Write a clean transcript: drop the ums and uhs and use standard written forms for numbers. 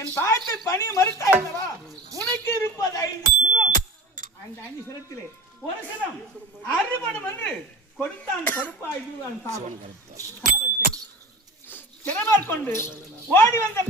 என் பாயத்தை பணிய மறுத்தாயல்லவா? உனக்கு இருப்பது 5 சிரம். அந்த 5 சிரத்திலே ஒரு சிரம் அறுபடும் என்று கொடுத்தான். கொடுப்பாய் சாபத்தை சிறமார் கொண்டு ஓடி வந்த